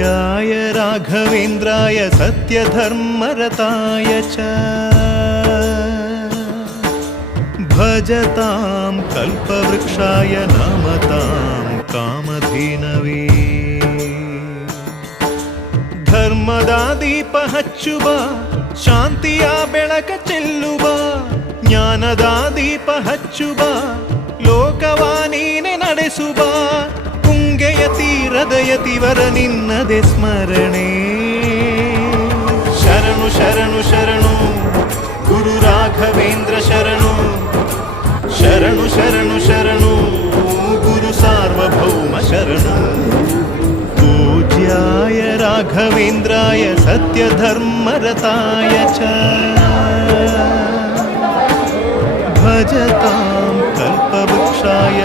पूज्याय राघवेन्द्राय सत्यधर्मरताय च भजतां कल्पवृक्षाय नमतां कामधेनवे ಧರ್ಮದ ದೀಪ ಹಚ್ಚುವ ಶಾಂತಿಯ ಬೆಳಕ ಚೆಲ್ಲುವ ಜ್ಞಾನದ ದೀಪ ಹಚ್ಚುವ ಲೋಕವ ನೀನೆ ನಡೆಸುವ ತುಂಗೆಯ ತೀರದ ಯತಿವರ ನಿನ್ನದೆ ಸ್ಮರಣೆ ಶರಣು ಶರಣು ಶರಣು ಗುರು ರಾಘವೇಂದ್ರ ಶರಣು ಶರಣು ಶರಣು ಶರಣು ಗುರು ಸಾರ್ವಭೌಮ ಶರಣು पूज्याय राघवेन्द्राय सत्यधर्मरताय च भजतां कल्पवृक्षाय